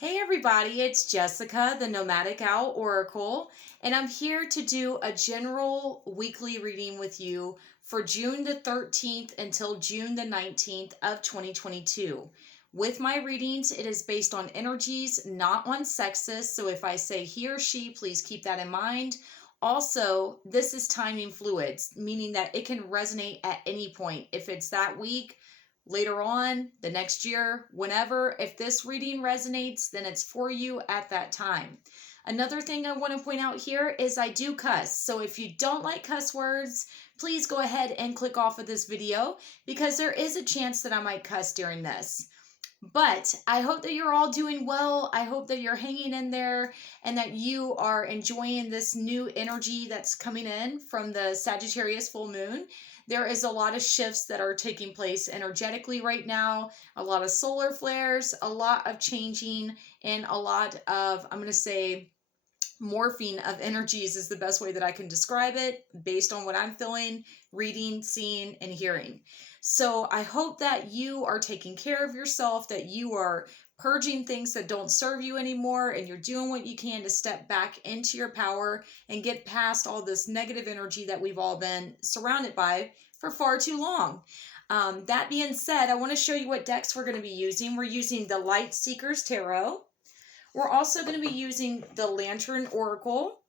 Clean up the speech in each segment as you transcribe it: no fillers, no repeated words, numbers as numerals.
Hey everybody, it's Jessica, the Nomadic Owl Oracle, and I'm here to do a general weekly reading with you for June the 13th until June the 19th of 2022. With my readings, it is based on energies, not on sexes, so if I say he or she, please keep that in mind. Also, this is timing fluids, meaning that it can resonate at any point. If it's that week, later on, the next year, whenever, if this reading resonates, then it's for you at that time. Another thing I want to point out here is I do cuss. So if you don't like cuss words, please go ahead and click off of this video because there is a chance that I might cuss during this. But I hope that you're all doing well. I hope that you're hanging in there and that you are enjoying this new energy that's coming in from the Sagittarius full moon. There is a lot of shifts that are taking place energetically right now, a lot of solar flares, a lot of changing, and a lot of, I'm going to say, morphine of energies is the best way that I can describe it based on what I'm feeling, reading, seeing, and hearing. So I hope that you are taking care of yourself, that you are purging things that don't serve you anymore, and you're doing what you can to step back into your power and get past all this negative energy that we've all been surrounded by for far too long. That being said, I want to show you what decks we're going to be using. We're using the Light Seekers Tarot. We're also going to be using the Lantern Oracle.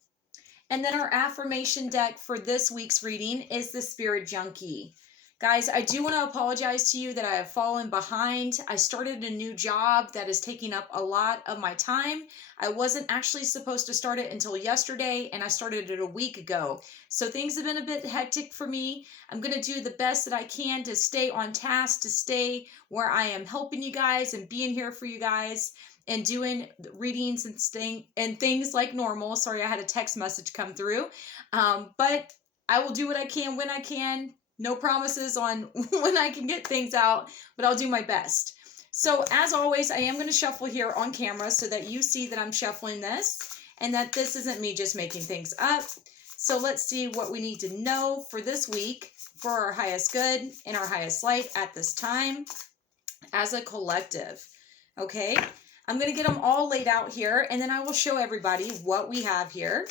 And then our affirmation deck for this week's reading is the Spirit Junkie. Guys, I do want to apologize to you that I have fallen behind. I started a new job that is taking up a lot of my time. I wasn't actually supposed to start it until yesterday, and I started it a week ago. So things have been a bit hectic for me. I'm going to do the best that I can to stay on task, to stay where I am helping you guys and being here for you guys and doing readings and things like normal. Sorry, I had a text message come through. But I will do what I can when I can. No promises on when I can get things out, but I'll do my best. So as always, I am going to shuffle here on camera so that you see that I'm shuffling this and that this isn't me just making things up. So let's see what we need to know for this week for our highest good and our highest light at this time as a collective. Okay, I'm going to get them all laid out here and then I will show everybody what we have here.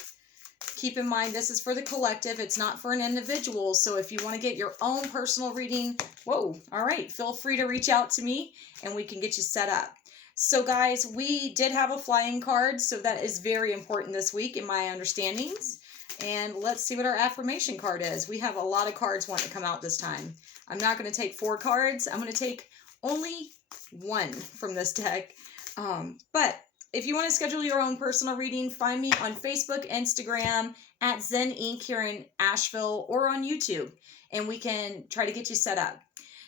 Keep in mind, this is for the collective. It's not for an individual. So if you want to get your own personal reading, all right, feel free to reach out to me and we can get you set up. So guys, we did have a flying card. So that is very important this week in my understandings. And let's see what our affirmation card is. We have a lot of cards wanting to come out this time. I'm not going to take 4 cards. I'm going to take only 1 from this deck. But if you want to schedule your own personal reading, find me on Facebook, Instagram, at Zen Inc. here in Asheville, or on YouTube, and we can try to get you set up.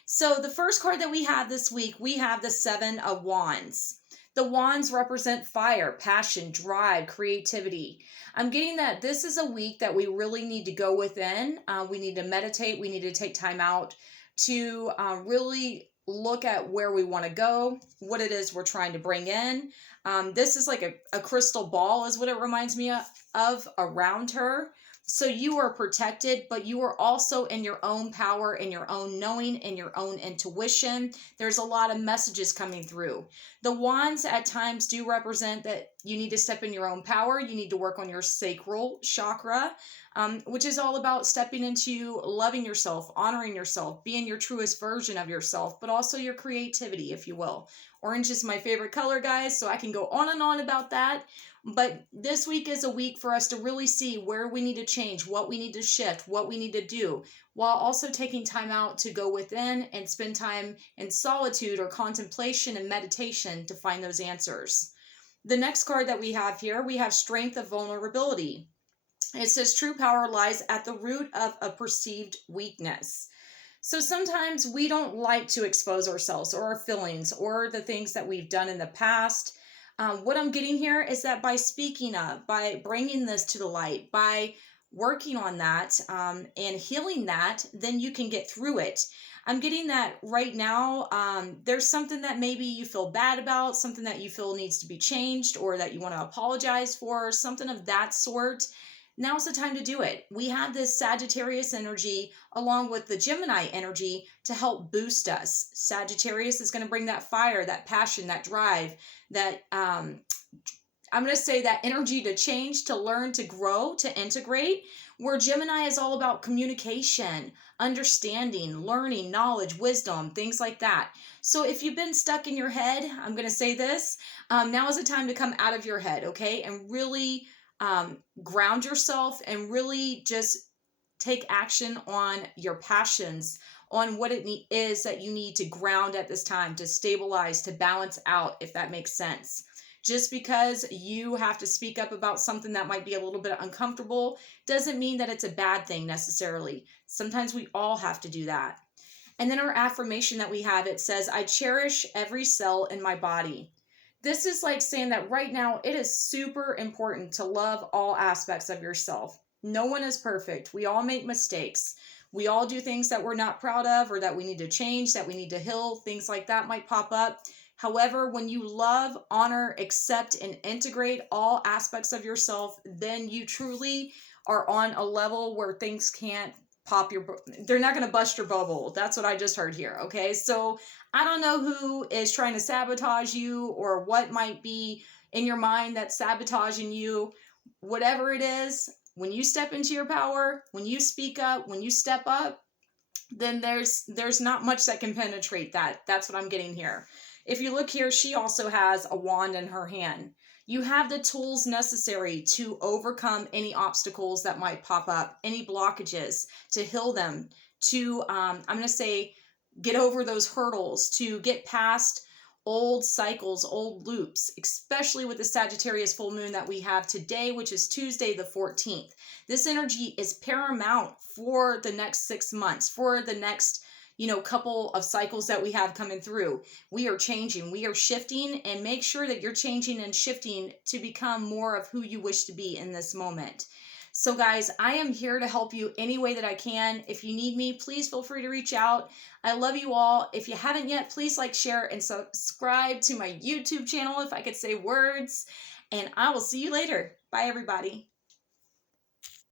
So the first card that we have this week, we have the 7 of Wands. The Wands represent fire, passion, drive, creativity. I'm getting that this is a week that we really need to go within. We need to meditate. We need to take time out to really look at where we want to go, what it is we're trying to bring in. This is like a crystal ball is what it reminds me of around her. So you are protected, but you are also in your own power, in your own knowing, in your own intuition. There's a lot of messages coming through. The wands at times do represent that you need to step in your own power. You need to work on your sacral chakra, which is all about stepping into loving yourself, honoring yourself, being your truest version of yourself, but also your creativity, if you will. Orange is my favorite color, guys, so I can go on and on about that. But this week is a week for us to really see where we need to change, what we need to shift, what we need to do, while also taking time out to go within and spend time in solitude or contemplation and meditation to find those answers. The next card that we have here, we have Strength of Vulnerability. It says true power lies at the root of a perceived weakness. So sometimes we don't like to expose ourselves or our feelings or the things that we've done in the past. What I'm getting here is that by speaking up, by bringing this to the light, by working on that and healing that, then you can get through it. I'm getting that right now. There's something that maybe you feel bad about, something that you feel needs to be changed or that you want to apologize for, something of that sort. now's the time to do it. We have this Sagittarius energy along with the Gemini energy to help boost us. Sagittarius is going to bring that fire, that passion, that drive, that I'm going to say that energy to change, to learn, to grow, to integrate, where Gemini is all about communication, understanding, learning, knowledge, wisdom, things like that. So if you've been stuck in your head, I'm going to say this, now is the time to come out of your head, okay? And really ground yourself and really just take action on your passions, on what it is that you need to ground at this time, to stabilize, to balance out, if that makes sense. Just because you have to speak up about something that might be a little bit uncomfortable doesn't mean that it's a bad thing necessarily. Sometimes we all have to do that. And then our affirmation that we have, it says, I cherish every cell in my body. This is like saying that right now it is super important to love all aspects of yourself. No one is perfect. We all make mistakes. We all do things that we're not proud of or that we need to change, that we need to heal. Things like that might pop up. However, when you love, honor, accept, and integrate all aspects of yourself, then you truly are on a level where things can't they're not going to bust your bubble. That's what I just heard here. Okay. So I don't know who is trying to sabotage you or what might be in your mind that's sabotaging you. Whatever it is, when you step into your power, when you speak up, when you step up, then there's not much that can penetrate that. That's what I'm getting here. If you look here, she also has a wand in her hand. You have the tools necessary to overcome any obstacles that might pop up, any blockages, to heal them, to, I'm going to say, get over those hurdles, to get past old cycles, old loops, especially with the Sagittarius full moon that we have today, which is Tuesday the 14th. This energy is paramount for the next 6 months, for the next couple of cycles that we have coming through. We are changing, we are shifting, and make sure that you're changing and shifting to become more of who you wish to be in this moment. So guys, I am here to help you any way that I can. If you need me, please feel free to reach out. I love you all. If you haven't yet, please like, share, and subscribe to my YouTube channel, if I could say words. And I will see you later. Bye, everybody.